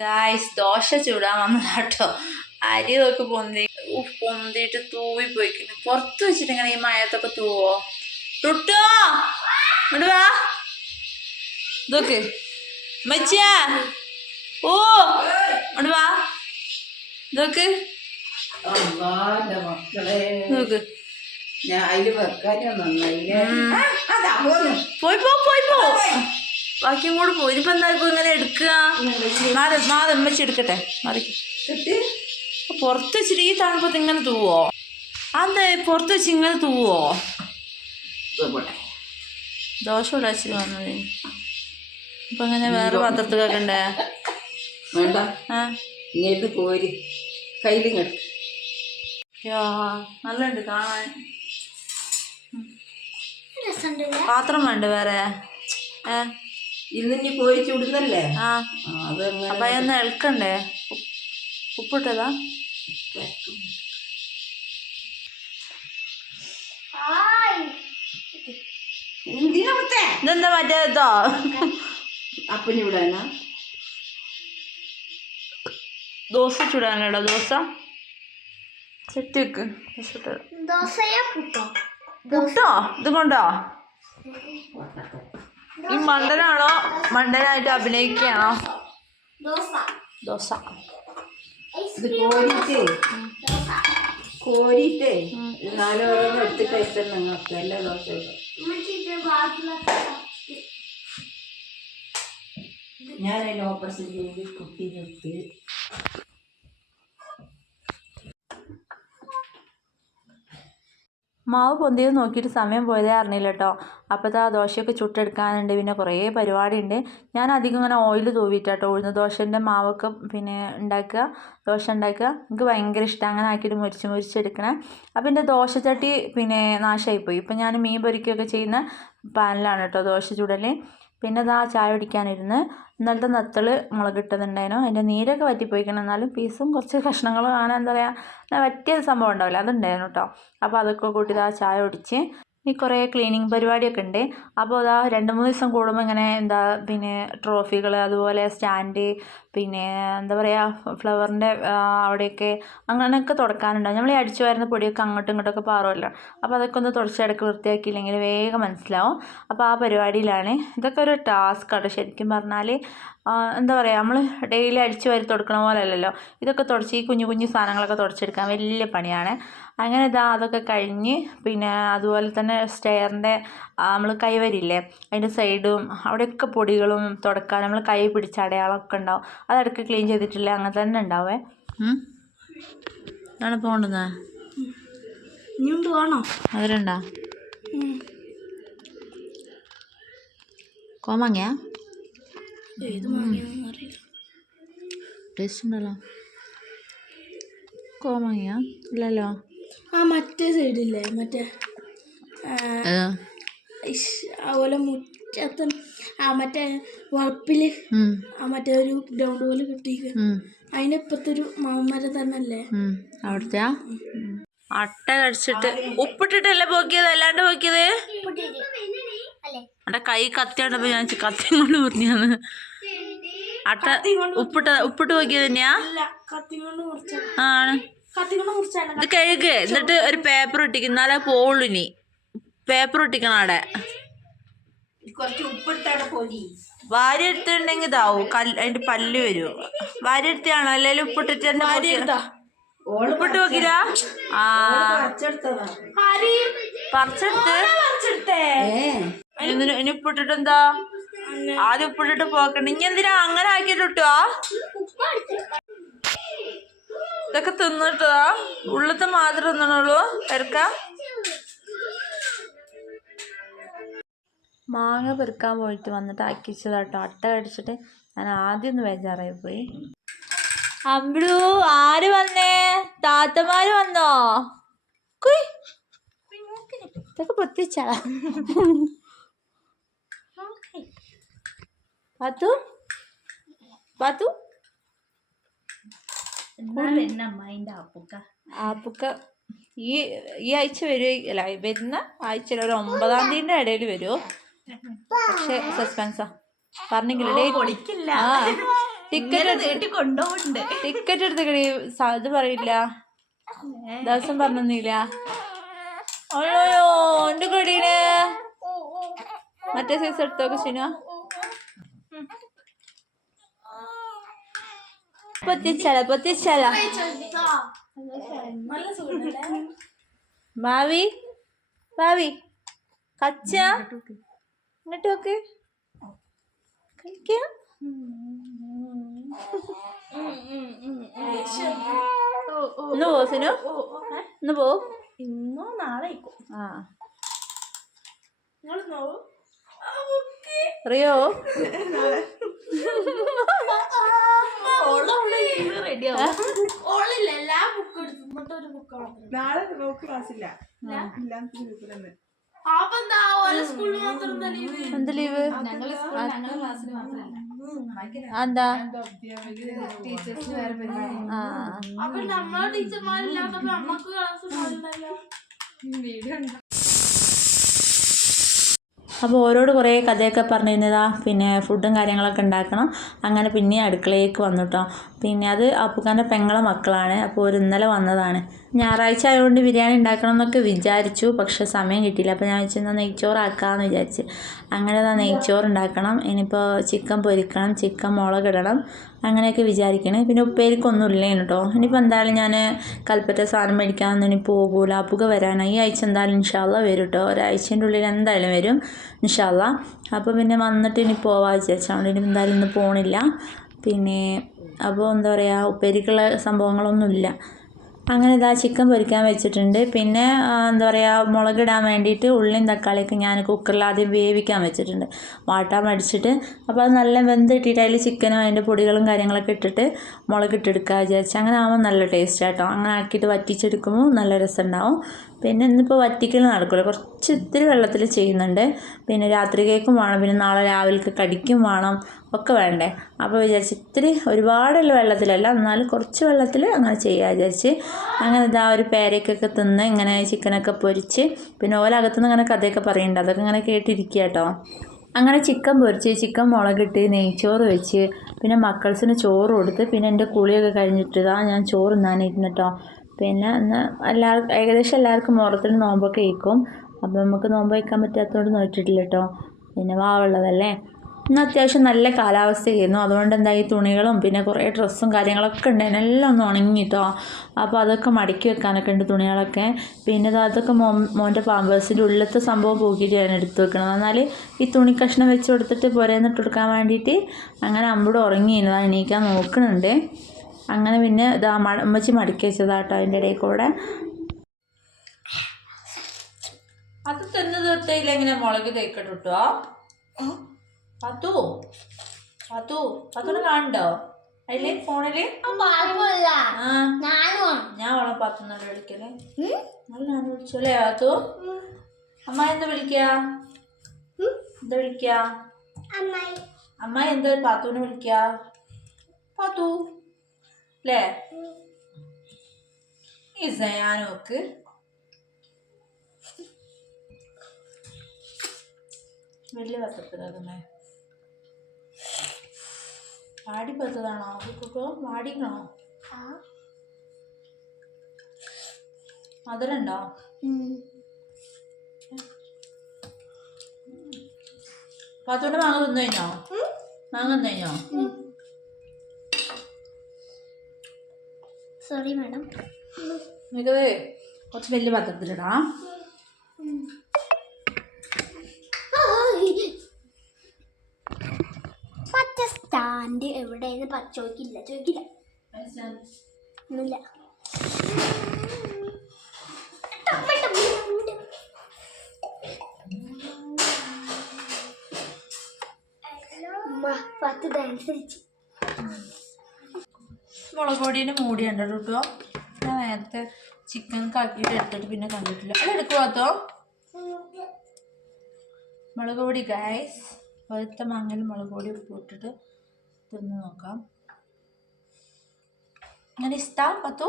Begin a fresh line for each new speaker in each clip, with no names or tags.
Guys dosa ചൂടാൻ കേട്ടോ. അരി നോക്കി പൊന്തി പൊന്തിയിട്ട് തൂവി പോയിക്കുന്നു പുറത്ത് വെച്ചിട്ട് ഇങ്ങനെ ഈ മഴത്തൊക്കെ തൂവോ? ടുട്ടോ ഇങ്ങോട്ട് വാ. ഇതൊക്കെ. മച്ചിയാ ഓ ഇങ്ങോട്ട് വാ. ഇതൊക്കെ.
മക്കളെ
നോക്ക്. പോയി പോ പോയി പോ. ബാക്കിയും കൂടെ പോയി. ഇനിയിപ്പോ എന്താ ഇപ്പൊ ഇങ്ങനെ എടുക്കുക മാറി മാറി അമ്മച്ചി എടുക്കട്ടെ.
മാറി
പുറത്ത് വെച്ചിട്ട് ഈ തണുപ്പത്ത് ഇങ്ങനെ തൂവോ? അതെ പുറത്ത് വെച്ച് ഇങ്ങനെ തൂവോ?
ഇവിടെ.
ദോശ ഇടാച്ചിട്ട് വന്നത്. ഇപ്പൊ അങ്ങനെ വേറെ പാത്രത്തിൽ കേക്കണ്ടേ
വേണ്ട.
ആ.
ഇങ്ങോട്ട് കോരി. കയ്യിലും കെട്ടി
യാ നല്ലുണ്ട് കാണാൻ. പാത്രം വേണ്ട വേറെ? ഏ?
ഇന്ന് ഇനി പോയി ചുടുന്നല്ലേ?
ആ.
അതങ്ങനെ
അപ്പൊ അതൊന്ന് ഇളക്കണ്ടേ? ഉപ്പ്- ഉപ്പിട്ടതാ ഇതെന്താ മറ്റേതോ
അപ്പന് വിടാനാ
ദോശ ചുടാനോടോ ദോശ? ചെട്ടി വെക്ക്. ദോശ ചുട്ടത്.
ദോശയോ
ഈ മണ്ടനാണോ? മണ്ടനായിട്ട് അഭിനയിക്കുകയാണോ?
ദോശ.
ഇത് കോരിട്ടേ കോരിട്ടേ നാലോരോന്നും എടുത്ത് കഴിച്ചാൽ നിങ്ങൾക്ക്. എല്ലാ ദോശയും. ഞാൻ അതിന് ഓപ്പറേഷൻ ചെയ്ത് കുട്ടിയിലെടുത്ത്
മാവ് പൊന്തിയത് നോക്കിയിട്ട് സമയം പോയതേ അറിഞ്ഞില്ല കേട്ടോ അപ്പോഴത്തെ ആ ദോശയൊക്കെ ചുട്ടെടുക്കാനുണ്ട്. പിന്നെ കുറേ പരിപാടിയുണ്ട്. ഞാൻ അധികം ഇങ്ങനെ ഓയിൽ തൂവിയിട്ടാട്ടോ ഉഴുന്ന ദോശന്റെ മാവൊക്കെ പിന്നെ ഉണ്ടാക്കുക ദോശ ഉണ്ടാക്കുക. എനിക്ക് ഭയങ്കര ഇഷ്ടം. അങ്ങനെ ആക്കിയിട്ട് മുരിച്ച് മുരിച്ചെടുക്കണേ. അപ്പം എന്റെ ദോശച്ചട്ടി പിന്നെ നാശമായിപ്പോയി ഇപ്പം ഞാൻ മീൻ പൊരിക്കുകയൊക്കെ ചെയ്യുന്ന പാനിലാണ് കേട്ടോ ദോശ ചുടൽ പിന്നെ ഇതാ ചായ കുടിക്കാനിരുന്ന് ഇന്നലത്തെ നത്തൾ മുളകിട്ടതുണ്ടായിരുന്നു അതിന്റെ നീരൊക്കെ വറ്റിപ്പോയിക്കണം. എന്നാലും പീസും കുറച്ച് കഷ്ണങ്ങളും കാണാൻ എന്താ പറയുക പറ്റിയ സംഭവം ഉണ്ടാവില്ല. അതുണ്ടായിരുന്നു കേട്ടോ അപ്പോൾ അതൊക്കെ കൂട്ടി ഇതാ ചായ കുടിച്ച് ഈ കുറേ ക്ലീനിങ് പരിപാടിയൊക്കെ ഉണ്ട് അപ്പോൾ അതാ രണ്ട് മൂന്ന് ദിവസം കൂടുമ്പോൾ ഇങ്ങനെ എന്താ പിന്നെ ട്രോഫികൾ അതുപോലെ സ്റ്റാൻഡ് പിന്നെ എന്താ പറയുക ഫ്ലവറിന്റെ അവിടെയൊക്കെ അങ്ങനെയൊക്കെ തുടക്കാനുണ്ടാവും നമ്മൾ ഈ അടിച്ചു വരുന്ന പൊടിയൊക്കെ അങ്ങോട്ടും ഇങ്ങോട്ടൊക്കെ പാറുമല്ലോ അപ്പോൾ അതൊക്കെ ഒന്ന് തുടച്ചിടക്ക് വൃത്തിയാക്കിയില്ലെങ്കിൽ വേഗം മനസ്സിലാവും. അപ്പോൾ ആ പരിപാടിയിലാണ്. ഇതൊക്കെ ഒരു ടാസ്ക്കാണ് ശരിക്കും പറഞ്ഞാൽ എന്താ പറയുക നമ്മൾ ഡെയിലി അടിച്ചു വാരി തുടക്കണ പോലെ അല്ലല്ലോ ഇതൊക്കെ തുടച്ച് ഈ കുഞ്ഞു കുഞ്ഞു സാധനങ്ങളൊക്കെ തുടച്ചെടുക്കാൻ വലിയ പണിയാണ്. അങ്ങനെ ഇതാ അതൊക്കെ കഴിഞ്ഞ് പിന്നെ അതുപോലെ തന്നെ സ്റ്റെയറിന്റെ നമ്മൾ കൈവരില്ലേ അതിന്റെ സൈഡും അവിടെയൊക്കെ പൊടികളും തുടക്കാൻ നമ്മൾ കൈ പിടിച്ച അടയാളമൊക്കെ ഉണ്ടാവും. അതിടയ്ക്ക് ക്ലീൻ ചെയ്തിട്ടില്ല? അങ്ങനെ തന്നെ ഉണ്ടാവേ. ഇതാണ് പോകണ്ടത്
ഇനിയുണ്ട് വേണോ
അതിലുണ്ടോ കോമാങ്ങയാ
ഏത് മാങ്ങയാണെന്ന് അറിയില്ല.
ടേസ്റ്റ് ഉണ്ടല്ലോ. കോമാങ്ങയാ ഇല്ലല്ലോ.
ആ മറ്റേ സൈഡില്ലേ മറ്റേ അതുപോലെ മുറ്റത്ത് ആ മറ്റേ
വളപ്പിൽ
ആ മറ്റേ ഒരു ഗ്രൗണ്ട് പോലെ കിട്ടിയിട്ട്
അതിന്റെ
ഇപ്പത്തൊരു ഇപ്പത്തെ ഒരു മാമരം തന്നെ അല്ലേ
അവിടുത്തെ അട്ട കടിച്ചിട്ട് ഉപ്പിട്ടിട്ടല്ലേ പോക്കിയത്? അല്ലാണ്ട് പോക്കിയത്? അട്ട കൈ കത്തിയാണ്ടപ്പോ ഞാൻ കത്തിയും കത്തി കൊണ്ട് മുറിഞ്ഞാന്ന്. അട്ട ഉപ്പിട്ട ഉപ്പിട്ട് പോക്കിയത് തന്നെയാ? ആണ്. ഇത് കഴുക്. എന്നിട്ട് ഒരു പേപ്പർ ഒട്ടിക്കും എന്നാലേ പോവുള്ളൂ ഇനി. പേപ്പർ ഒട്ടിക്കണം അവിടെ. വാരി എടുത്തിട്ടുണ്ടെങ്കിൽ ഇതാവും. കല്ല് അതിന്റെ പല്ല് വരും. വാരി എടുത്താണോ അല്ലെങ്കിൽ ഉപ്പിട്ടിട്ട് തന്നെ ഉപ്പിട്ട് ആ. പറിച്ചെടുത്ത്? ഇനി ഇനി ഉപ്പിട്ടിട്ട് എന്താ? ആദ്യം ഉപ്പിട്ടിട്ട് പോക്കണ്ട. ഇനി എന്തിനാ അങ്ങനെ ആക്കിയിട്ട് കിട്ടുവാ ഇതൊക്കെ തിന്നിട്ടോ ഉള്ളത്തെ മാത്രം തിന്നണുള്ളൂ. പെരുക്ക. മാങ്ങ പെറുക്കാൻ പോയിട്ട് വന്നിട്ട് ആക്കിച്ചതാട്ടോ അട്ട കടിച്ചിട്ട് ഞാൻ ആദ്യം ഒന്ന് ബേജാറായി പോയി. അമ്പിളു ആര് വന്നേ? താത്തമാര് വന്നോ? കുയ്. ഇതൊക്കെ പൊത്തിച്ചാ പാത്തു? പാത്തു? ആപ്പുക്ക. ഈ ഈ ആഴ്ച വരുമോ അല്ല വരുന്ന ആഴ്ച ഒരു ഒമ്പതാം തീയതിന്റെ ഇടയിൽ വരുമോ പക്ഷെ സസ്പെൻസാ. പറഞ്ഞെങ്കിലേ ടിക്കറ്റ്
എടുത്ത് കഴിയും
ടിക്കറ്റ് എടുത്തിക്കടി ഇത് പറയില്ല. ദിവസം പറഞ്ഞില്ല അയ്യോ എന്റെ കടീന്? മറ്റേ സൈസ് എടുത്തോക്കെ ശിന. പൊത്തിച്ചാല പൊത്തിച്ചാല ഭാവി ഭാവി കച്ച. എന്നിട്ട് നോക്ക്. ഇന്ന് പോ സിനു. ഇന്ന് പോ.
ഇന്നോ നാളെ
ആ.
നിങ്ങൾ
നാളെ നോക്ക് ക്ലാസ്സില്ല
എന്താ ലീവ്
ക്ലാസ്സിൽ മാത്രമല്ല
എന്താ
ടീച്ചേഴ്സ് വേറെ പരിപാടി
ആ
അപ്പൊ നമ്മളെ ടീച്ചർമാരില്ലാത്തപ്പോ നമ്മക്ക് ക്ലാസ് ഉണ്ടാവില്ലല്ലോ
അപ്പോൾ ഓരോട് കുറേ കഥയൊക്കെ പറഞ്ഞിരുന്നതാ. പിന്നെ ഫുഡും കാര്യങ്ങളൊക്കെ ഉണ്ടാക്കണം. അങ്ങനെ പിന്നെ അടുക്കളയിലേക്ക് വന്നു കേട്ടോ പിന്നെ അത് അപ്പുക്കാന്റെ പെങ്ങളെ മക്കളാണ്. അപ്പോൾ ഒരു ഇന്നലെ വന്നതാണ്. ഞായറാഴ്ച ആയതുകൊണ്ട് ബിരിയാണി ഉണ്ടാക്കണം എന്നൊക്കെ വിചാരിച്ചു. പക്ഷെ സമയം കിട്ടിയില്ല. അപ്പോൾ ഞാൻ വെച്ചാൽ നെയ്ച്ചോറാക്കാമെന്ന് വിചാരിച്ച്. അങ്ങനെ ഇതാ നെയ്ച്ചോറ് ഉണ്ടാക്കണം ഇനിയിപ്പോൾ ചിക്കൻ പൊരിക്കണം ചിക്കൻ മുളകിടണം അങ്ങനെയൊക്കെ വിചാരിക്കണേ. പിന്നെ ഉപ്പേരിക്കൊന്നും ഇല്ലേനു കേട്ടോ ഇനിയിപ്പോൾ എന്തായാലും ഞാൻ കൽപ്പറ്റ സാധനം മേടിക്കാമെന്ന് ഇനി പോകൂല. അപ്പുക വരാനാണ് ഈ ആഴ്ച എന്തായാലും ഇൻഷാല്ല വരും കേട്ടോ ഒരാഴ്ചന്റെ ഉള്ളിൽ എന്തായാലും വരും ഇൻഷാല്ല അപ്പോൾ പിന്നെ വന്നിട്ട് ഇനി പോവാ വിചാരിച്ചാൽ ഇനി എന്തായാലും ഇന്ന് പോണില്ല. പിന്നെ അപ്പോൾ എന്താ പറയുക ഉപ്പേരിക്കുള്ള സംഭവങ്ങളൊന്നുമില്ല. അങ്ങനെ ഇതാ ചിക്കൻ പൊരിക്കാൻ വെച്ചിട്ടുണ്ട്. പിന്നെ എന്താ പറയുക മുളകിടാൻ വേണ്ടിയിട്ട് ഉള്ളിയും തക്കാളിയൊക്കെ ഞാൻ കുക്കറിൽ ആദ്യം വേവിക്കാൻ വെച്ചിട്ടുണ്ട്. വാട്ടാൻ മടിച്ചിട്ട്. അപ്പോൾ അത് നല്ല വെന്ത് ഇട്ടിട്ട് അതിൽ ചിക്കനും അതിന്റെ പൊടികളും കാര്യങ്ങളൊക്കെ ഇട്ടിട്ട് മുളകിട്ടെടുക്കുക വിചാരിച്ച്. അങ്ങനെ ആകുമ്പോൾ നല്ല ടേസ്റ്റ് ആട്ടോ. അങ്ങനെ ആക്കിയിട്ട് വറ്റിച്ചെടുക്കുമ്പോൾ നല്ല രസമുണ്ടാവും. പിന്നെ ഇന്നിപ്പോൾ വറ്റിക്കൽ നടക്കില്ല കുറച്ച് ഇത്തിരി വെള്ളത്തിൽ ചെയ്യുന്നുണ്ട്. പിന്നെ രാത്രിക്കേക്കും വേണം. പിന്നെ നാളെ രാവിലേക്ക് കടിക്കും വേണം. ഒക്കെ വേണ്ടേ. അപ്പോൾ വിചാരിച്ച് ഇത്തിരി ഒരുപാടുള്ള വെള്ളത്തിലല്ല എന്നാലും കുറച്ച് വെള്ളത്തിൽ അങ്ങനെ ചെയ്യാം വിചാരിച്ച്. അങ്ങനെ ഇതാ ഒരു പേരയ്ക്കൊക്കെ തിന്ന് ഇങ്ങനെ ചിക്കനൊക്കെ പൊരിച്ച്. പിന്നെ ഓലകത്തുനിന്ന് ഇങ്ങനെ കഥയൊക്കെ പറയുന്നുണ്ട് അതൊക്കെ ഇങ്ങനെ കേട്ടിരിക്കുക കേട്ടോ അങ്ങനെ ചിക്കൻ പൊരിച്ച് ചിക്കൻ മുളകിട്ട് നെയ്ച്ചോറ് വെച്ച്. പിന്നെ മക്കൾസിന് ചോറ് കൊടുത്ത്. പിന്നെ എന്റെ കുളിയൊക്കെ കഴിഞ്ഞിട്ട് ഇതാ ഞാൻ ചോറ് തിന്നാനിരുന്നു കേട്ടോ പിന്നെ എന്നാൽ എല്ലാ ഏകദേശം എല്ലാവർക്കും ഓർത്തിന് നോമ്പൊക്കെ വയ്ക്കും അപ്പോൾ നമുക്ക് നോമ്പ് വയ്ക്കാൻ പറ്റാത്തതുകൊണ്ട് നോക്കിയിട്ടില്ല കേട്ടോ പിന്നെ വാവുള്ളതല്ലേ? ഇന്ന് അത്യാവശ്യം നല്ല കാലാവസ്ഥയായിരുന്നു. അതുകൊണ്ട് എന്താ ഈ തുണികളും പിന്നെ കുറേ ഡ്രസ്സും കാര്യങ്ങളൊക്കെ ഉണ്ട്. എല്ലാം ഒന്ന് ഉണങ്ങി കേട്ടോ അപ്പോൾ അതൊക്കെ മടക്കി വെക്കാനൊക്കെ ഉണ്ട് തുണികളൊക്കെ. പിന്നെ അതൊക്കെ മോ മോന്റെ പാമ്പേഴ്സിന്റെ ഉള്ളിലത്തെ സംഭവം പോക്കിയിട്ട് ഞാൻ എടുത്തു വെക്കണം. എന്നാൽ ഈ തുണി കഷ്ണം വെച്ച് കൊടുത്തിട്ട് പുരേന്നിട്ട് കൊടുക്കാൻ വേണ്ടിയിട്ട് അങ്ങനെ അമ്പൂടെ ഉറങ്ങിയിരുന്നു. എണീക്കാൻ നോക്കുന്നുണ്ട് അങ്ങനെ പിന്നെ ഇതാ അമ്മച്ചി മടക്കി വെച്ചതാട്ടോ അതിന്റെ ഇടയിൽ കൂടെ. അത് തിന്ന് തീർത്തയില്ല ഇങ്ങനെ മുളക് തേക്കട്ട് കിട്ടുമോ അതു അതു പത്തുനെ കാണണ്ടോ അതിൽ ഫോണിൽ? ഞാൻ വേണം പത്തുന്നോട് വിളിക്കലേ. നല്ല ഞാൻ വിളിച്ചു അല്ലേ അതു അമ്മ എന്താ വിളിക്ക? എന്താ വിളിക്ക? അമ്മ എന്താ പാത്തുവിനെ വിളിക്ക? പാത്തു. അല്ലേ ഈ സയാനോക്ക് വലിയ പത്രത്തിലാകുന്നേ വാടി പത്തതാണോ കുക്കോ വാടിക്കണോ? മധുരണ്ടോ? പാത്തോണ്ട് മാങ്ങ തിന്നു കഴിഞ്ഞോ മാങ്ങ തിന്നു കഴിഞ്ഞോ
സോറി മാഡം
മികവേ കുറച്ച് വലിയ പാത്രത്തിലിടാം.
സ്റ്റാൻഡ് എവിടെയെന്ന് ചോദിക്കില്ല ചോദിക്കില്ല. ഒന്നുമില്ല. പത്ത് ഡാൻസ് കളിച്ചു.
മുളക് പൊടീന്റെ മൂടി ഉണ്ട് കേട്ടോ ഞാൻ നേരത്തെ ചിക്കൻ കാക്കിയിട്ട് എടുത്തിട്ട് പിന്നെ കണ്ടിട്ടില്ല. അത് എടുക്കുവാത്തോ മുളക് പൊടി ഗായ്സ് പഴുത്ത മാങ്ങൽ മുളക് പൊടി ഉപ്പ് ഇട്ടിട്ട് തിന്ന് നോക്കാം. അങ്ങനെ ഇഷ്ടാ പത്തു?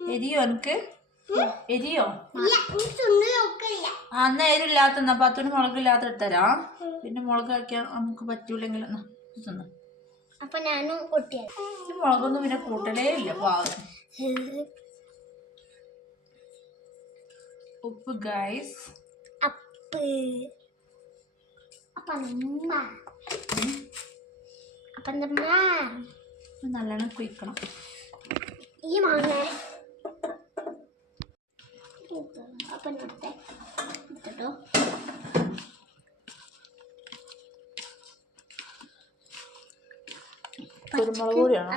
എരിയോ എനിക്ക്? എരിയോ? ആ എന്നാ എരില്ലാത്ത എന്നാ മുളക് മുളകില്ലാത്ത എടുത്തരാം. പിന്നെ മുളക് വയ്ക്കാൻ നമുക്ക് പറ്റൂലെങ്കിൽ എന്നാ തിന്ന്.
അപ്പൊ ഞാനും കൊട്ടിയായി
ഈ മുളകൊന്നും പിന്നെ കൂട്ടലേ ഇല്ല ഉപ്പ് ഗൈസ്
അപ്പ്. അപ്പന്തമ്മ
നല്ലോണം കുയിക്കണം
ഈ മാങ്ങ. അപ്പൊ എടുത്തേ
കുരുമുളക് പൊടിയാണോ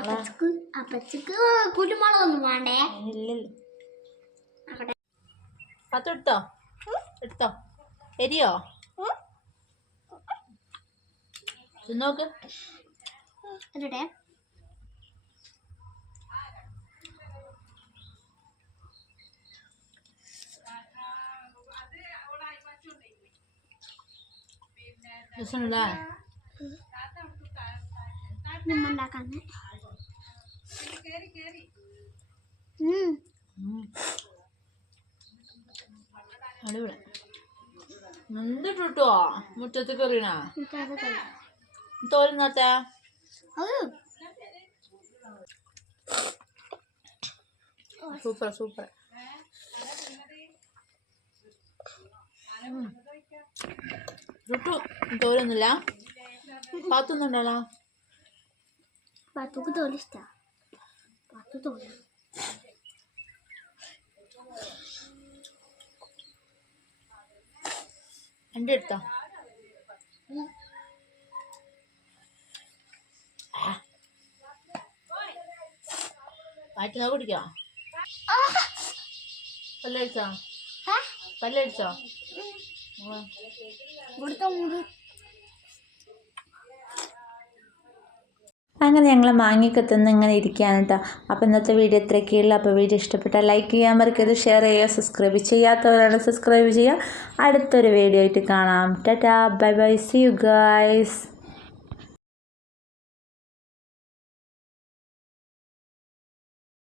അപ്പച്ചക്ക് കുരുമുളകൊന്നും വേണ്ടേ?
ഇല്ലല്ലോ.
അവിടെ.
പത്ത് എടുത്തോ. എരിയോ? നോക്ക്
എന്നിട്ടേ
രസമുണ്ടല്ലേ
നമ്മ ഉണ്ടാക്കാന്ന്
എന്തിട്ട് കിട്ടുവോ മുറ്റത്ത് കയറിനാ തോരുന്നത്തെ സൂപ്പർ സൂപ്പർ. റുട്ടു തോരുന്നില്ല പാത്തൊന്നുണ്ടല്ലോ?
പത്തുക്ക് തോൽ ഇഷ്ടാ പത്ത് തോൽ
എന്റെ എടുത്തോ മാറ്റി കുടിക്കോ പല്ലടിച്ചോ പല്ലടിച്ചോ.
ഇവിടുത്തെ
അങ്ങനെ ഞങ്ങൾ മാങ്ങിയൊക്കെ ഇങ്ങനെ ഇരിക്കുകയാണ് കേട്ടോ അപ്പോൾ ഇന്നത്തെ വീഡിയോ ഇത്രയൊക്കെയുള്ളൂ അപ്പോൾ വീഡിയോ ഇഷ്ടപ്പെട്ടാൽ ലൈക്ക് ചെയ്യാൻ മറക്കരുത് ഷെയർ ചെയ്യുക സബ്സ്ക്രൈബ് ചെയ്യാത്തവരാണ് സബ്സ്ക്രൈബ് ചെയ്യുക. അടുത്തൊരു വീഡിയോ ആയിട്ട് കാണാം. Tata bye bye see you guys